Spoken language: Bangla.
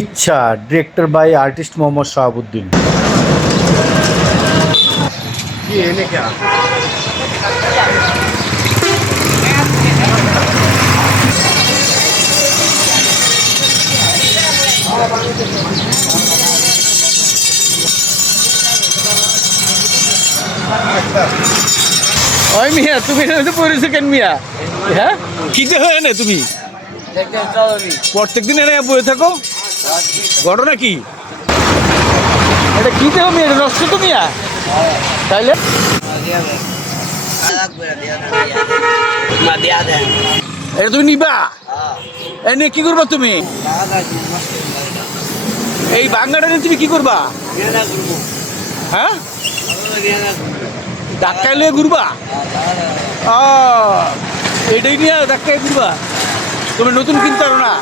ইচ্ছা director by artist Mohammad Shahabuddin. ये है क्या? ওই মিয়া তুমি এখানে তো পড়েছো কেন মিয়া? হ্যাঁ খিদে হয় না তুমি প্রত্যেকদিন এনে বসে থাকো, ঘটনা কি? এটা কি দেবো মিয়া? এটা নষ্ট তো মিয়া। তাইলে এটা তুমি নিবা, এনে কি করবা তুমি? এই বাংলাটা নিয়ে তুমি কি করবা? হ্যাঁ ধাক্কায় লিয়ে ঘুরবা? এটাই নিয়ে ধাক্কায় ঘুরবা? তুমি নতুন কিনতে পারো না।